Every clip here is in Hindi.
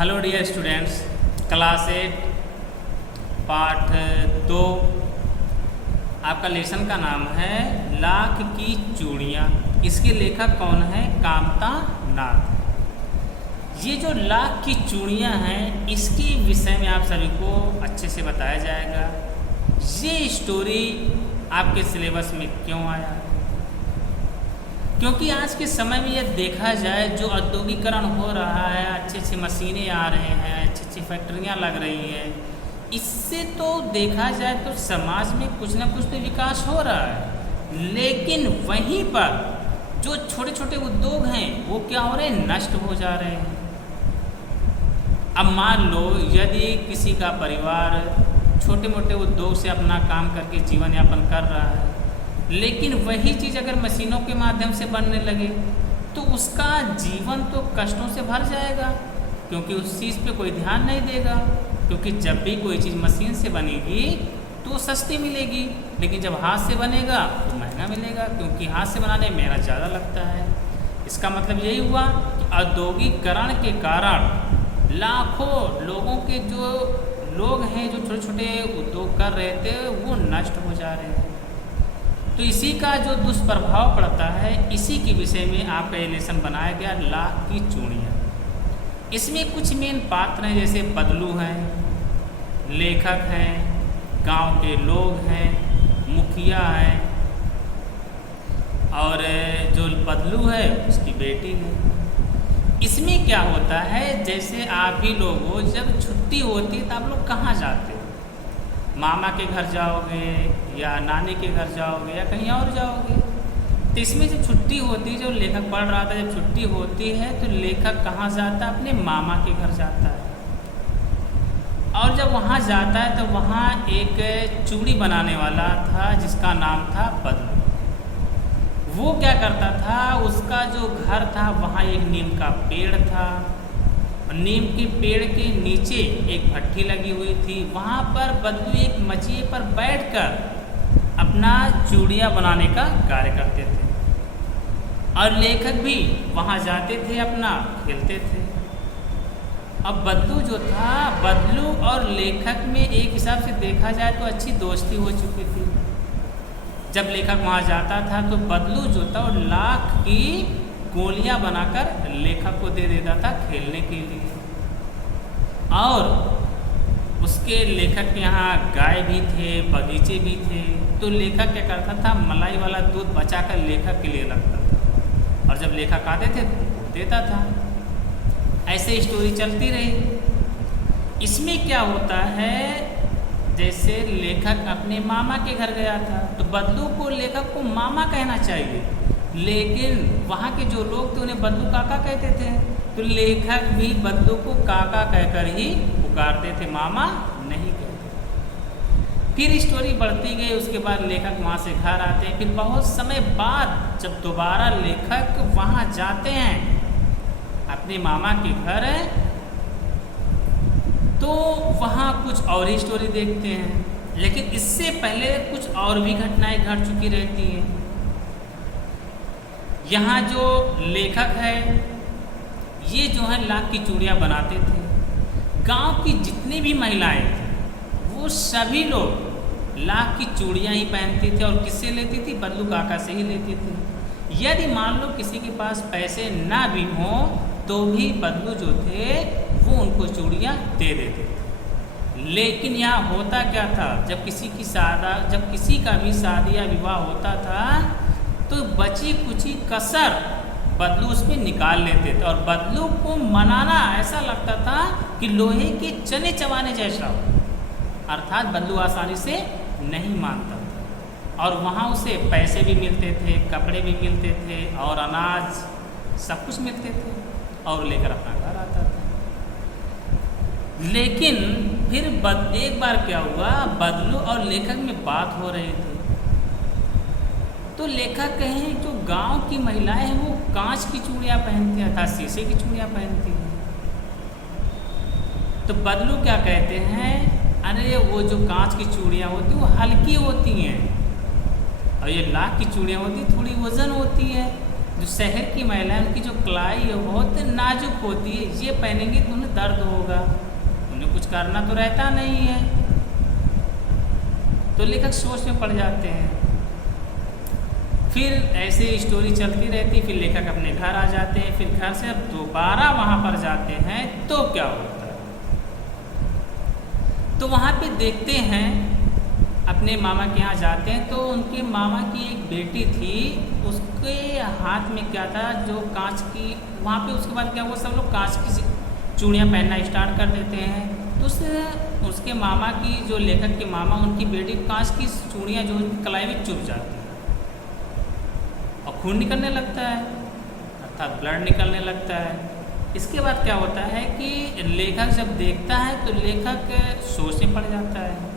हेलो डियर स्टूडेंट्स, क्लास 8 पाठ 2। आपका लेसन का नाम है लाख की चूड़ियाँ। इसके लेखक कौन है? कामता नाथ। ये जो लाख की चूड़ियाँ हैं, इसके विषय में आप सभी को अच्छे से बताया जाएगा। ये स्टोरी आपके सिलेबस में क्यों आया? क्योंकि आज के समय में यह देखा जाए, जो औद्योगिकरण हो रहा है, अच्छी अच्छी मशीनें आ रहे हैं, अच्छी अच्छी फैक्ट्रियाँ लग रही हैं, इससे तो देखा जाए तो समाज में कुछ ना कुछ तो विकास हो रहा है। लेकिन वहीं पर जो छोटे छोटे उद्योग हैं वो क्या हो रहे हैं? नष्ट हो जा रहे हैं। अब मान लो यदि किसी का परिवार छोटे मोटे उद्योग से अपना काम करके जीवन यापन कर रहा है, लेकिन वही चीज़ अगर मशीनों के माध्यम से बनने लगे तो उसका जीवन तो कष्टों से भर जाएगा, क्योंकि उस चीज़ पे कोई ध्यान नहीं देगा। क्योंकि जब भी कोई चीज़ मशीन से बनेगी तो सस्ती मिलेगी, लेकिन जब हाथ से बनेगा तो महंगा मिलेगा, क्योंकि हाथ से बनाने में मेहनत ज़्यादा लगता है। इसका मतलब यही हुआ कि औद्योगिकरण के कारण लाखों लोगों के जो लोग हैं, जो छोटे छोटे उद्योग कर रहे थे, वो नष्ट हो जा रहे हैं। तो इसी का जो दुष्प्रभाव पड़ता है, इसी के विषय में आपका ये लेसन बनाया गया, लाख की चूड़ियाँ। इसमें कुछ मेन पात्र हैं, जैसे बदलू हैं, लेखक हैं, गांव के लोग हैं, मुखिया हैं, और जो बदलू है उसकी बेटी है। इसमें क्या होता है, जैसे आप ही लोग हो, जब छुट्टी होती है तो आप लोग कहाँ जाते हो? मामा के घर जाओगे या नानी के घर जाओगे या कहीं और जाओगे। तो इसमें जब छुट्टी होती है, जो लेखक पढ़ रहा था, जब छुट्टी होती है तो लेखक कहाँ जाता है? अपने मामा के घर जाता है। और जब वहाँ जाता है तो वहाँ एक चूड़ी बनाने वाला था जिसका नाम था बदलू। वो क्या करता था, उसका जो घर था वहाँ एक नीम का पेड़ था, नीम के पेड़ के नीचे एक भट्ठी लगी हुई थी। वहाँ पर बदलू एक मचिए पर बैठकर अपना चूड़ियाँ बनाने का कार्य करते थे, और लेखक भी वहाँ जाते थे, अपना खेलते थे। अब बदलू जो था, बदलू और लेखक में एक हिसाब से देखा जाए तो अच्छी दोस्ती हो चुकी थी। जब लेखक वहाँ जाता था तो बदलू जो था वो लाख की गोलियां बनाकर लेखक को दे देता था खेलने के लिए। और उसके लेखक के यहाँ गाय भी थे, बगीचे भी थे, तो लेखक क्या करता था, मलाई वाला दूध बचाकर लेखक के लिए रखता था, और जब लेखक आते थे तो देता था। ऐसे स्टोरी चलती रही। इसमें क्या होता है, जैसे लेखक अपने मामा के घर गया था तो बदलू को लेखक को मामा कहना चाहिए, लेकिन वहाँ के जो लोग थे उन्हें बदलू काका कहते थे, तो लेखक भी बदलू को काका कहकर ही पुकारते थे, मामा नहीं कहते। फिर स्टोरी बढ़ती गई। उसके बाद लेखक वहाँ से घर आते हैं। फिर बहुत समय बाद जब दोबारा लेखक वहाँ जाते हैं अपने मामा के घर, तो वहाँ कुछ और ही स्टोरी देखते हैं। लेकिन इससे पहले कुछ और भी घटनाएं घट चुकी रहती हैं। यहाँ जो लेखक है, ये जो है लाख की चूड़ियाँ बनाते थे। गांव की जितनी भी महिलाएं थी वो सभी लोग लाख की चूड़ियाँ ही पहनती थी, और किससे लेती थी? बदलू काका से ही लेती थी। यदि मान लो किसी के पास पैसे ना भी हों तो भी बदलू जो थे वो उनको चूड़ियाँ दे देते थे। लेकिन यहाँ होता क्या था, जब किसी का भी शादी या विवाह होता था तो बची कुची कसर बदलू उसमें निकाल लेते थे, और बदलू को मनाना ऐसा लगता था कि लोहे के चने चबाने जैसा हो। अर्थात बदलू आसानी से नहीं मानता था, और वहाँ उसे पैसे भी मिलते थे, कपड़े भी मिलते थे, और अनाज सब कुछ मिलते थे, और लेकर अपना घर आता था। लेकिन फिर एक बार क्या हुआ, बदलू और लेखक में बात हो रही थी, तो लेखक कहें जो गांव की महिलाएं हैं वो कांच की चूड़ियाँ पहनती हैं, अर्थात शीशे की चूड़ियाँ पहनती हैं। तो बदलू क्या कहते हैं, अरे वो जो कांच की चूड़ियाँ होती हैं वो हल्की होती हैं, और ये लाख की चूड़ियाँ होती थोड़ी वजन होती है। जो शहर की महिलाएं, उनकी जो कलाई है बहुत नाजुक होती है, ये पहनेंगी तो उन्हें दर्द होगा, उन्हें कुछ करना तो रहता नहीं है। तो लेखक सोच में पड़ जाते हैं। फिर ऐसे स्टोरी चलती रहती, फिर लेखक अपने घर आ जाते हैं। फिर घर से अब दोबारा वहाँ पर जाते हैं तो क्या होता है, तो वहाँ पे देखते हैं, अपने मामा के यहाँ जाते हैं तो उनके मामा की एक बेटी थी, उसके हाथ में क्या था, जो कांच की, वहाँ पे उसके बाद क्या हुआ, सब लोग कांच की चूड़ियाँ पहनना स्टार्ट कर देते हैं। तो उसके मामा की, जो लेखक के मामा, उनकी बेटी कांच की चूड़ियाँ जो उनकी कलाई में चुभ जाती है और खून निकलने लगता है, अर्थात ब्लड निकलने लगता है। इसके बाद क्या होता है कि लेखक जब देखता है तो लेखक सोच में पड़ जाता है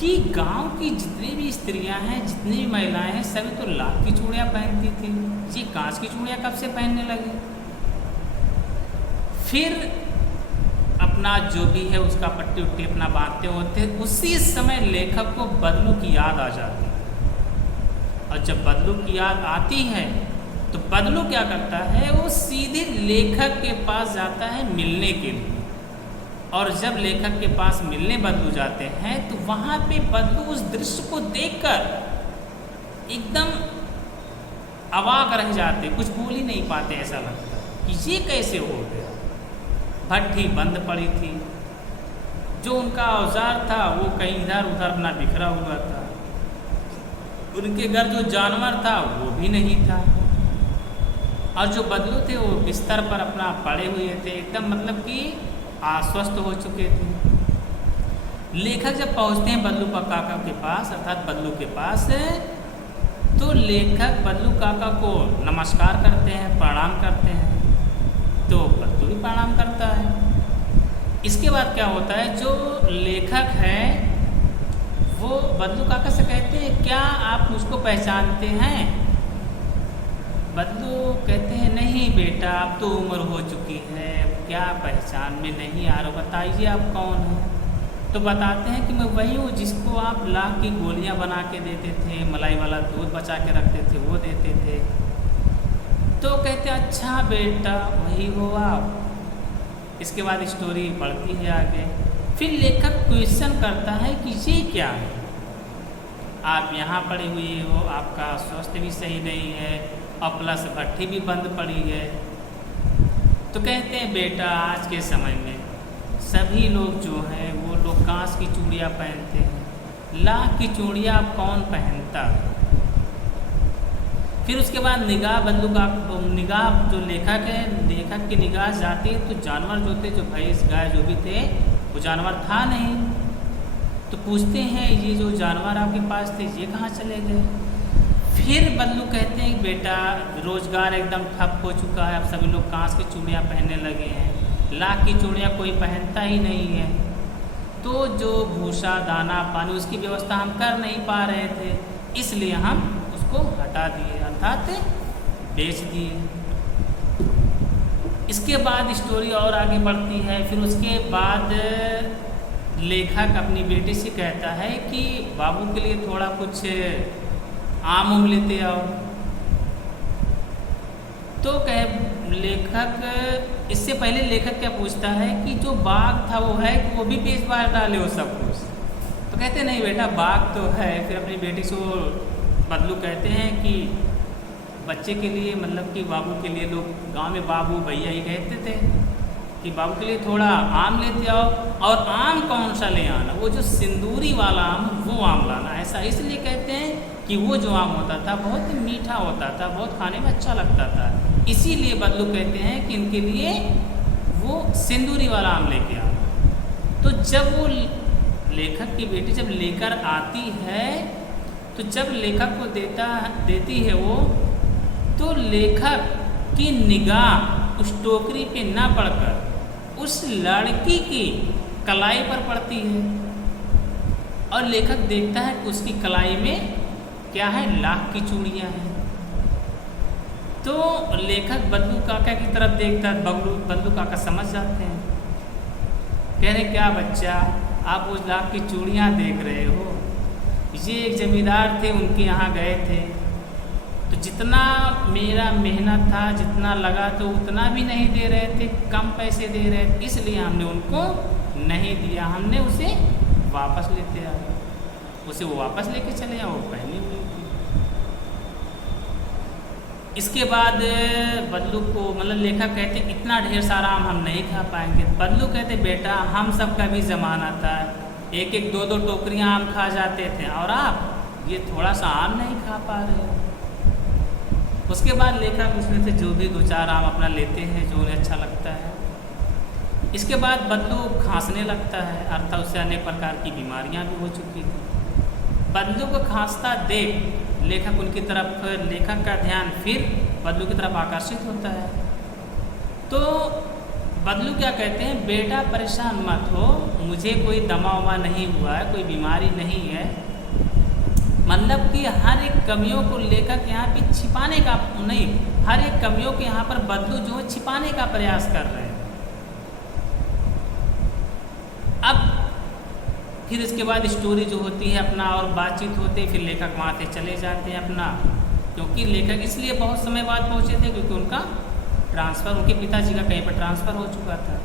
कि गांव की जितनी भी स्त्रियां हैं, जितनी भी महिलाएं हैं, सभी तो लाख की चूड़ियाँ पहनती थी, ये कांच की चूड़ियाँ कब से पहनने लगे। फिर अपना जो भी है उसका पट्टी उट्टी अपना बांधते होते, उसी समय लेखक को बदलू की याद आ जाती है। और जब बदलू की याद आती है तो बदलू क्या करता है, वो सीधे लेखक के पास जाता है मिलने के लिए। और जब लेखक के पास मिलने बदलू जाते हैं तो वहाँ पे बदलू उस दृश्य को देखकर एकदम अवाक रह जाते, कुछ बोल ही नहीं पाते। ऐसा लगता कि ये कैसे हो गया। भट्ठी बंद पड़ी थी, जो उनका औजार था वो कहीं इधर उधर अपना बिखरा हुआ था, उनके घर जो जानवर था वो भी नहीं था, और जो बदलू थे वो बिस्तर पर अपना पड़े हुए थे, एकदम मतलब कि अस्वस्थ हो चुके थे। लेखक जब पहुंचते हैं बदलू काका के पास, अर्थात बदलू के पास, तो लेखक बदलू काका को नमस्कार करते हैं, प्रणाम करते हैं। तो बदलू भी प्रणाम करता है। इसके बाद क्या होता है, जो लेखक है वो बदलू काका से कहते हैं, क्या आप मुझको पहचानते हैं। बदलू कहते हैं, नहीं बेटा, अब तो उम्र हो चुकी है, क्या पहचान में नहीं आ रहा, बताइए आप कौन हैं। तो बताते हैं कि मैं वही हूँ जिसको आप लाख की गोलियाँ बना के देते थे, मलाई वाला दूध बचा के रखते थे, वो देते थे। तो कहते हैं, अच्छा बेटा वही हो आप। इसके बाद स्टोरी बढ़ती है आगे। फिर लेखक क्वेश्चन करता है कि ये क्या है, आप यहाँ पड़ी हुई हो, आपका स्वास्थ्य भी सही नहीं है और प्लस भट्ठी भी बंद पड़ी है। तो कहते हैं, बेटा आज के समय में सभी लोग जो हैं वो लोग कांच की चूड़ियाँ पहनते हैं, लाख की चूड़ियाँ अब कौन पहनता है। फिर उसके बाद निगाह बंदू का निगाह जो लेखक है, लेखक की निगाह जाती है तो जानवर जो थे, जो भैंस गाय जो भी थे, वो जानवर था नहीं। तो पूछते हैं, ये जो जानवर आपके पास थे ये कहाँ चले गए। फिर बल्लू कहते हैं, बेटा रोजगार एकदम ठप हो चुका है, अब सभी लोग कांच की चूड़ियाँ पहनने लगे हैं, लाख की चूड़ियाँ कोई पहनता ही नहीं है। तो जो भूसा दाना पानी उसकी व्यवस्था हम कर नहीं पा रहे थे, इसलिए हम उसको हटा दिए, अर्थात बेच दिए। इसके बाद स्टोरी और आगे बढ़ती है। फिर उसके बाद लेखक अपनी बेटी से कहता है कि बाबू के लिए थोड़ा कुछ आम उम लेते आओ। तो लेखक, इससे पहले लेखक क्या पूछता है कि जो बाग था वो है कि वो भी बेच बार डाले हो सब कुछ। तो कहते नहीं बेटा बाग तो है। फिर अपनी बेटी से वो बदलू कहते हैं कि बच्चे के लिए, मतलब कि बाबू के लिए, लोग गांव में बाबू भैया ही कहते थे, कि बाबू के लिए थोड़ा आम लेते आओ। और आम कौन सा ले आना, वो जो सिंदूरी वाला आम, वो आम लाना। ऐसा इसलिए कहते हैं कि वो जो आम होता था बहुत मीठा होता था, बहुत खाने में अच्छा लगता था, इसीलिए बदलू कहते हैं कि इनके लिए वो सिंदूरी वाला आम लेके आओ। तो जब वो लेखक की बेटी जब लेकर आती है, तो जब लेखक को देती है वो, तो लेखक की निगाह उस टोकरी पे ना पड़कर उस लड़की की कलाई पर पड़ती है, और लेखक देखता है कि उसकी कलाई में क्या है, लाख की चूड़ियाँ हैं। तो लेखक बदलू काका की तरफ देखता है, बदलू काका समझ जाते हैं, कह रहे क्या बच्चा आप उस लाख की चूड़ियाँ देख रहे हो, ये एक जमींदार थे, उनके यहाँ गए थे, तो जितना मेरा मेहनत था, जितना लगा तो उतना भी नहीं दे रहे थे, कम पैसे दे रहे थे, इसलिए हमने उनको नहीं दिया, हमने उसे वापस लेते आए। उसे वो वापस लेके चले जाओ, वो पहनी हुई थी। इसके बाद बदलू को मतलब लेखक कहते इतना ढेर सारा आम हम नहीं खा पाएंगे। बदलू कहते बेटा हम सब का भी ज़माना था, एक एक दो दो टोकरियाँ आम खा जाते थे और आप ये थोड़ा सा आम नहीं खा पा रहे हो। उसके बाद लेखक उसमें से जो भी दो चार आम अपना लेते हैं जो उन्हें अच्छा लगता है। इसके बाद बदलू खांसने लगता है, अर्थात उससे अनेक प्रकार की बीमारियां भी हो चुकी थी। बदलू को खांसता देख लेखक का ध्यान फिर बदलू की तरफ आकर्षित होता है। तो बदलू क्या कहते हैं, बेटा परेशान मत हो, मुझे कोई दमा वमा नहीं हुआ है, कोई बीमारी नहीं है। मतलब कि हर एक कमियों को लेकर यहाँ पे छिपाने का नहीं, हर एक कमियों के यहाँ पर बदलू जो है छिपाने का प्रयास कर रहे हैं। अब फिर इसके बाद स्टोरी जो होती है अपना और बातचीत होती है, फिर लेखक वहाँ से चले जाते हैं अपना, क्योंकि लेखक इसलिए बहुत समय बाद पहुँचे थे क्योंकि उनका ट्रांसफ़र, उनके पिताजी का कहीं पर ट्रांसफ़र हो चुका था।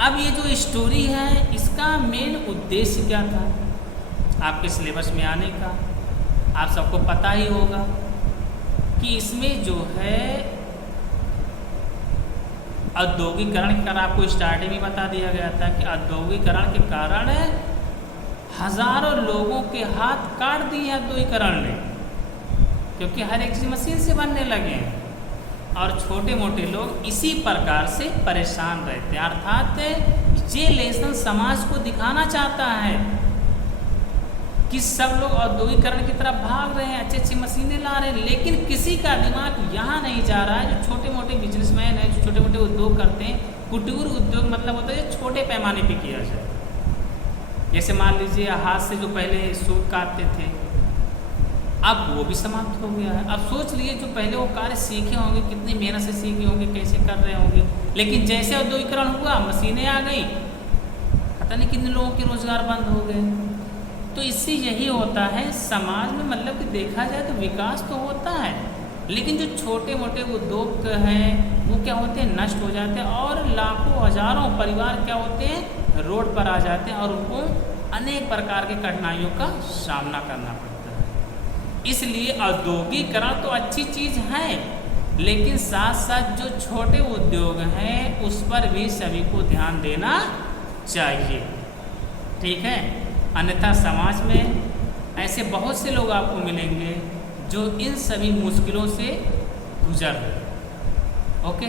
अब ये जो स्टोरी है इसका मेन उद्देश्य क्या था आपके सिलेबस में आने का, आप सबको पता ही होगा कि इसमें जो है औद्योगिकरण का आपको स्टार्टिंग में बता दिया गया था कि औद्योगिकरण के कारण हजारों लोगों के हाथ काट दिए औद्योगिकरण ने, क्योंकि हर एक चीज़ मशीन से बनने लगे हैं और छोटे मोटे लोग इसी प्रकार से परेशान रहते हैं। अर्थात ये लेसन समाज को दिखाना चाहता है कि सब लोग औद्योगिकरण की तरफ भाग रहे हैं, अच्छी अच्छी मशीनें ला रहे हैं, लेकिन किसी का दिमाग यहाँ नहीं जा रहा है। जो छोटे मोटे बिजनेसमैन हैं, जो छोटे मोटे उद्योग करते हैं, कुटीर उद्योग मतलब होता है छोटे पैमाने पे किया जाए। जैसे मान लीजिए हाथ से जो पहले सूत काटते थे, अब वो भी समाप्त हो गया है। अब सोच लिए जो पहले वो कार्य सीखे होंगे, कितनी मेहनत से सीखे होंगे, कैसे कर रहे होंगे, लेकिन जैसे औद्योगिकरण हुआ, मशीनें आ गई, पता नहीं कितने लोगों के रोजगार बंद हो गए। तो इससे यही होता है समाज में, मतलब कि देखा जाए तो विकास तो होता है, लेकिन जो छोटे मोटे उद्योग हैं वो क्या होते हैं, नष्ट हो जाते हैं और लाखों हजारों परिवार क्या होते हैं, रोड पर आ जाते हैं और उनको अनेक प्रकार के कठिनाइयों का सामना करना पड़ता है। इसलिए औद्योगिकरण तो अच्छी चीज़ है, लेकिन साथ साथ जो छोटे उद्योग हैं उस पर भी सभी को ध्यान देना चाहिए, ठीक है। अन्यथा समाज में ऐसे बहुत से लोग आपको मिलेंगे जो इन सभी मुश्किलों से गुजर रहे। ओके।